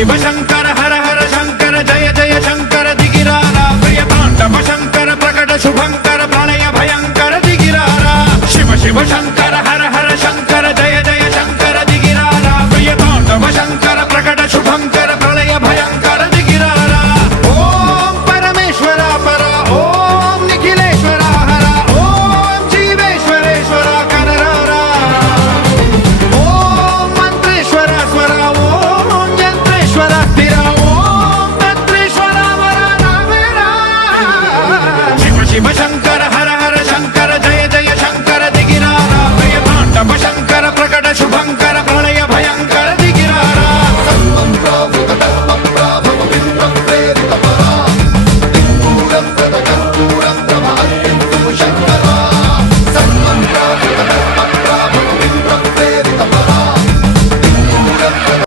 शिव शंकर हर हर शंकर जय जय शंकर दिगिरारा प्रिय तांडव शंकर प्रकट शुभंकर प्रणय भयंकर दिगिरारा शिव शिव शंकर